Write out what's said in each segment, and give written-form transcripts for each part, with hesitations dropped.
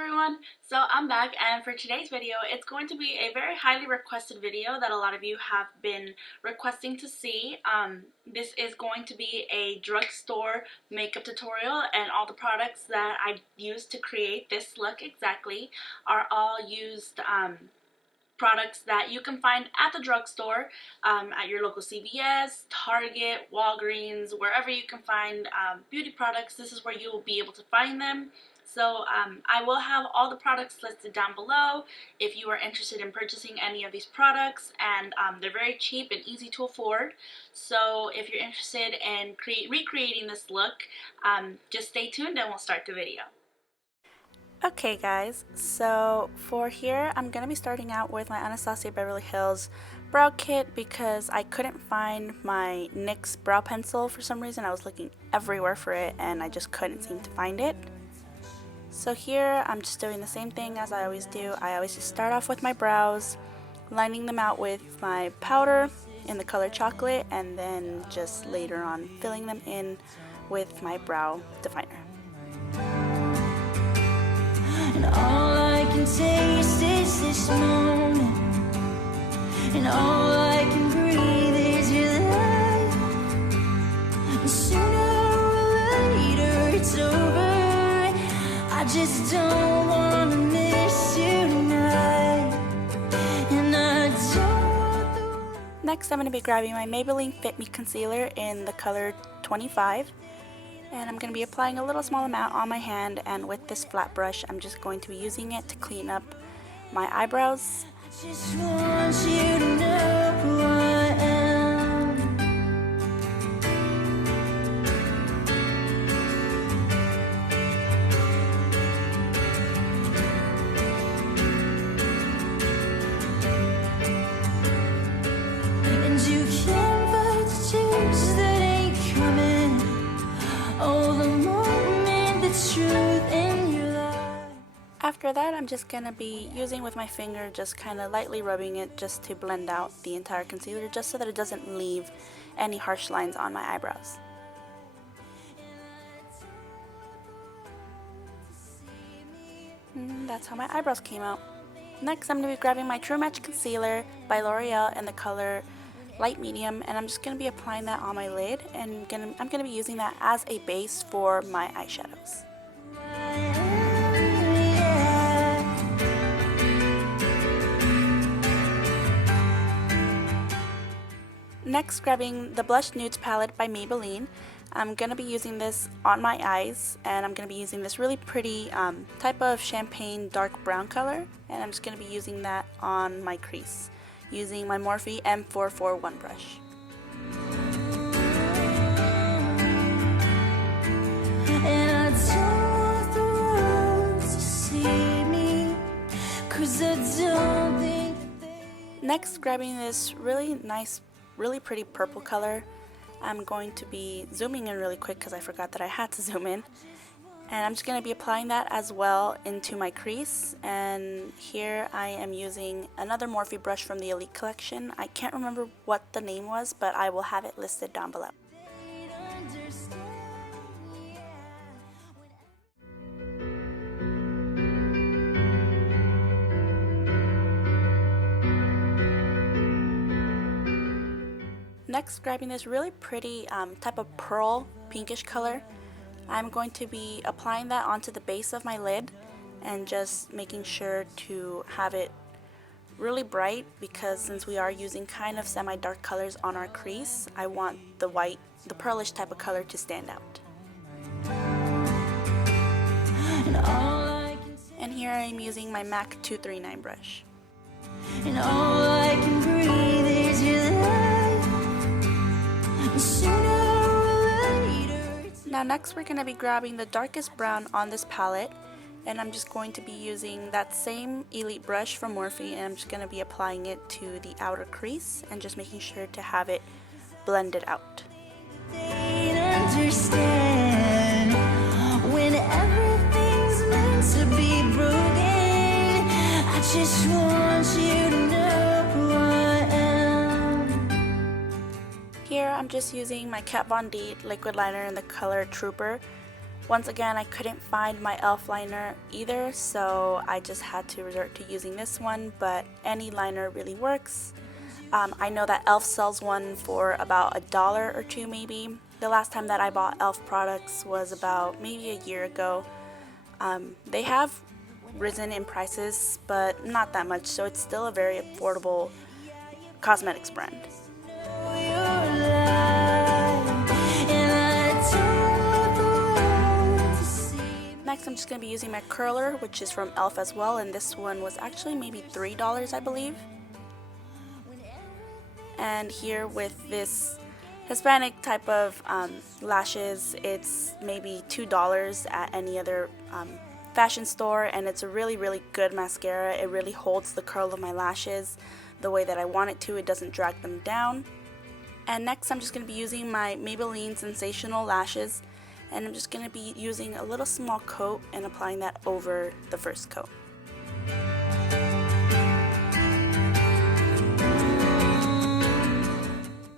everyone, so I'm back, and for today's video it's going to be a very highly requested video that a lot of you have been requesting to see. This is going to be a drugstore makeup tutorial, and all the products that I used to create this look exactly are all used products that you can find at the drugstore, at your local CVS, Target, Walgreens, wherever you can find beauty products. This is where you will be able to find them. So I will have all the products listed down below if you are interested in purchasing any of these products, and they're very cheap and easy to afford. So if you're interested in recreating this look, just stay tuned and we'll start the video. Okay guys, so for here I'm going to be starting out with my Anastasia Beverly Hills brow kit because I couldn't find my NYX brow pencil for some reason. I was looking everywhere for it and I just couldn't seem to find it. So here I'm just doing the same thing as I always do. I always just start off with my brows, lining them out with my powder in the color chocolate, and then just later on filling them in with my brow definer. And all I can taste is this moment, and all I can breathe is your light. And sooner or later it's over. I just don't want to miss you tonight, and I don't. Next I'm going to be grabbing my Maybelline FITME concealer in the color 25. And I'm going to be applying a little small amount on my hand, and with this flat brush I'm just going to be using it to clean up my eyebrows. I just want you to know who I am. And you can't fight the changes that ain't coming. Oh, the moment, the truth in your life. After that I'm just going to be using with my finger, just kind of lightly rubbing it just to blend out the entire concealer, just so that it doesn't leave any harsh lines on my eyebrows. And that's how my eyebrows came out. Next I'm going to be grabbing my True Match concealer by L'Oreal in the color light medium, and I'm just going to be applying that on my lid, and I'm going to be using that as a base for my eyeshadows. Next, grabbing the Blush Nudes palette by Maybelline. I'm going to be using this on my eyes, and I'm going to be using this really pretty type of champagne dark brown color, and I'm just going to be using that on my crease using my Morphe M441 brush. And I don't want the world to see me, 'cause I don't think that they... Next, grabbing this really nice, really pretty purple color, I'm going to be zooming in really quick because I forgot that I had to zoom in. And I'm just going to be applying that as well into my crease. And here I am using another Morphe brush from the Elite collection. I can't remember what the name was, but I will have it listed down below. Next, grabbing this really pretty type of pearl pinkish color, I'm going to be applying that onto the base of my lid and just making sure to have it really bright, because since we are using kind of semi-dark colors on our crease, I want the white, the pearlish type of color to stand out. And here I'm using my M.A.C 239 brush. And all I can breathe is your light. Sooner or later. Now next we're going to be grabbing the darkest brown on this palette, and I'm just going to be using that same Elite brush from Morphe, and I'm just going to be applying it to the outer crease and just making sure to have it blended out. They'd understand when everything's meant to be broken. I just want you to know who I am. Here I'm just using my Kat Von D liquid liner in the color Trooper, Once again, I couldn't find my e.l.f. liner either, so I just had to resort to using this one, but any liner really works. I know that e.l.f. sells one for about $1 or $2 maybe. The last time that I bought e.l.f. products was about maybe a year ago. They have risen in prices, but not that much, so it's still a very affordable cosmetics brand. Next, I'm just going to be using my curler, which is from e.l.f. as well, and this one was actually maybe $3, I believe. And here with this Hispanic type of lashes, it's maybe $2 at any other fashion store, and it's a really good mascara. It really holds the curl of my lashes the way that I want it to. It doesn't drag them down. And next, I'm just going to be using my Maybelline Sensational lashes, and I'm just going to be using a little small coat and applying that over the first coat.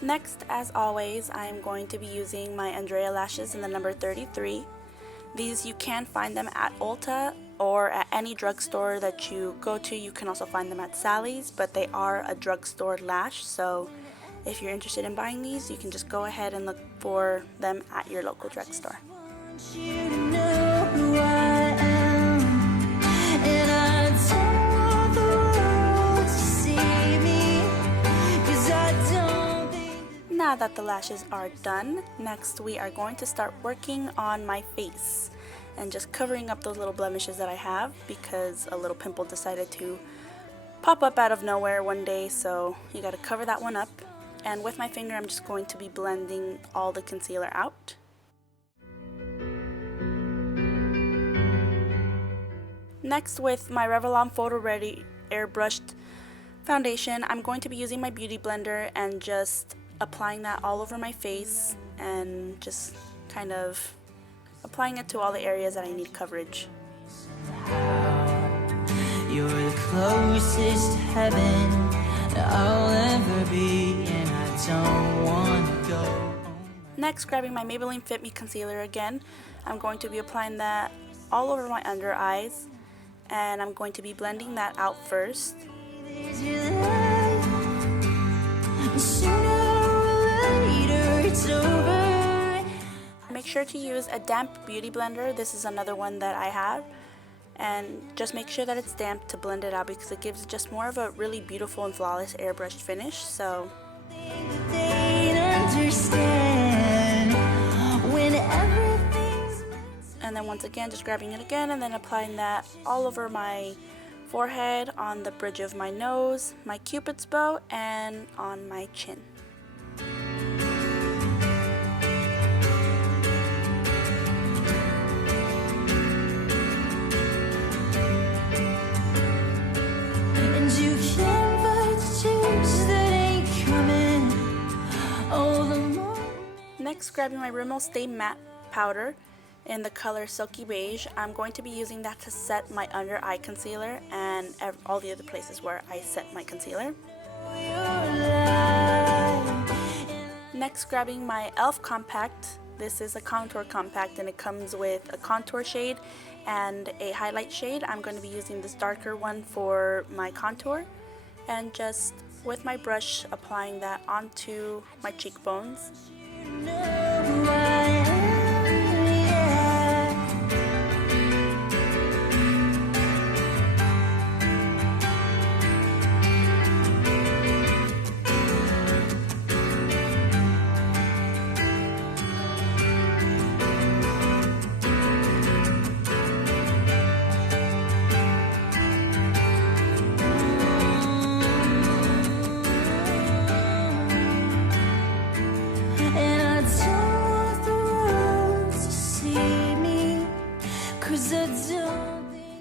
Next, as always, I'm going to be using my Andrea lashes in the number 33. These, you can find them at Ulta or at any drugstore that you go to. You can also find them at Sally's, but they are a drugstore lash, so if you're interested in buying these, you can just go ahead and look for them at your local drugstore. Now that the lashes are done, next we are going to start working on my face and just covering up those little blemishes that I have, because a little pimple decided to pop up out of nowhere one day, so you gotta cover that one up. And with my finger, I'm just going to be blending all the concealer out. Next, with my Revlon Photoready Airbrushed foundation, I'm going to be using my beauty blender and just applying that all over my face and just kind of applying it to all the areas that I need coverage. You're the closest to heaven I'll ever be, and I don't want to go. Next, grabbing my Maybelline FITME concealer again, I'm going to be applying that all over my under eyes, and I'm going to be blending that out first. Make sure to use a damp beauty blender. This is another one that I have. And just make sure that it's damp to blend it out, because it gives just more of a really beautiful and flawless airbrushed finish. So and then once again, just grabbing it again and then applying that all over my forehead, on the bridge of my nose, my cupid's bow, and on my chin. Next, grabbing my Rimmel Stay Matte powder in the color Silky Beige, I'm going to be using that to set my under eye concealer and all the other places where I set my concealer. Next, grabbing my e.l.f. compact. This is a contour compact, and it comes with a contour shade and a highlight shade. I'm going to be using this darker one for my contour, and just with my brush applying that onto my cheekbones.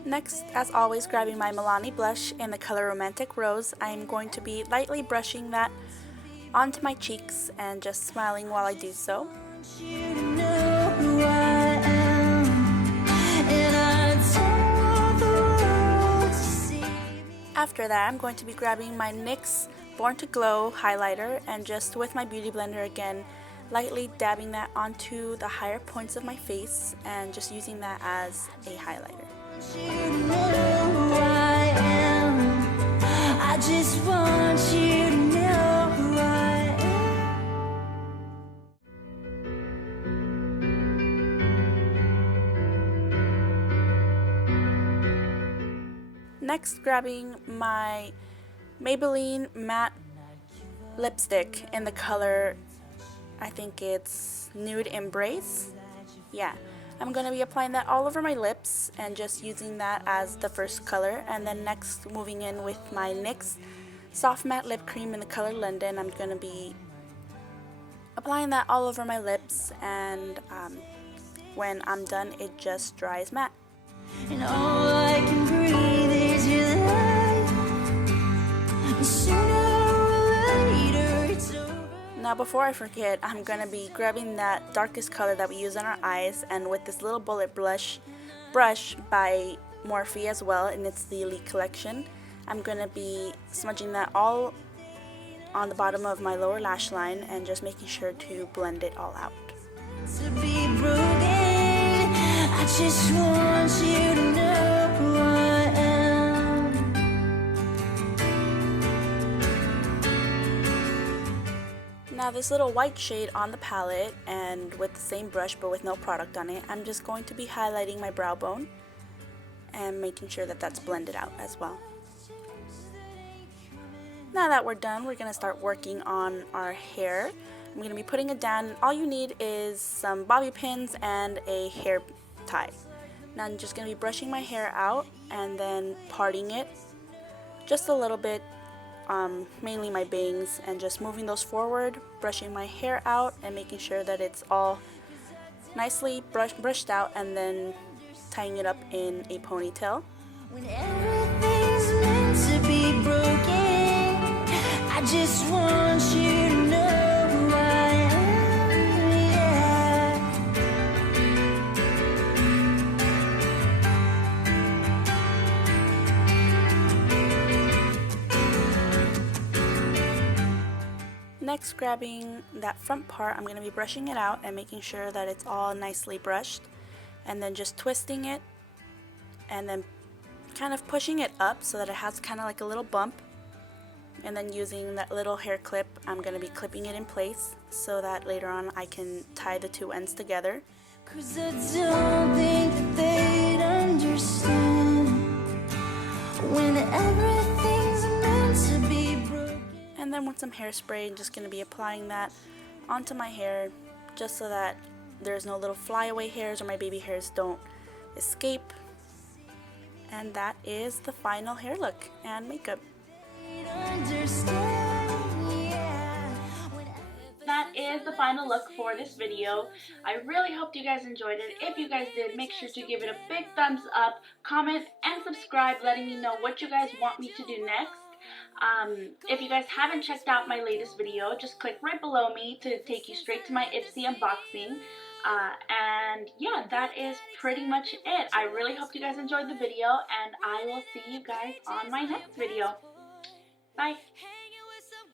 Next, as always, grabbing my Milani blush in the color Romantic Rose, I'm going to be lightly brushing that onto my cheeks and just smiling while I do so. After that, I'm going to be grabbing my NYX Born to Glow highlighter and just with my beauty blender again, lightly dabbing that onto the higher points of my face and just using that as a highlighter. I just want you to know who I am. Next, grabbing my Maybelline matte lipstick in the color, I think it's Nude Embrace. Yeah, I'm going to be applying that all over my lips and just using that as the first color. And then next, moving in with my NYX Soft Matte Lip Cream in the color London. I'm going to be applying that all over my lips, and when I'm done, it just dries matte. And all I can breathe is your light. Sooner or later it's over. Now before I forget, I'm going to be grabbing that darkest color that we use on our eyes, and with this little bullet brush by Morphe as well, and it's the Elite Collection, I'm going to be smudging that all on the bottom of my lower lash line and just making sure to blend it all out. To be broken, I just want you to know who I am. Now this little white shade on the palette, and with the same brush but with no product on it, I'm just going to be highlighting my brow bone and making sure that that's blended out as well. Now that we're done, we're going to start working on our hair. I'm going to be putting it down. All you need is some bobby pins and a hair tie. Now I'm just going to be brushing my hair out and then parting it just a little bit, mainly my bangs, and just moving those forward, brushing my hair out and making sure that it's all nicely brushed out, and then tying it up in a ponytail. When everything's meant to be broken, I just want you to know who I am, yeah. Next, grabbing that front part, I'm going to be brushing it out and making sure that it's all nicely brushed, and then just twisting it and then kind of pushing it up so that it has kind of like a little bump. And then using that little hair clip, I'm going to be clipping it in place so that later on I can tie the two ends together. 'Cause I don't think that they'd understand when everything's meant to be broken. And then with some hairspray, I'm just going to be applying that onto my hair just so that there's no little flyaway hairs or my baby hairs don't escape. And that is the final hair look and makeup. That is the final look for this video. I really hope you guys enjoyed it. If you guys did, make sure to give it a big thumbs up, comment, and subscribe, letting me know what you guys want me to do next. If you guys haven't checked out my latest video, just click right below me to take you straight to my Ipsy unboxing. And yeah, that is pretty much it. I really hope you guys enjoyed the video, and I will see you guys on my next video. Bye!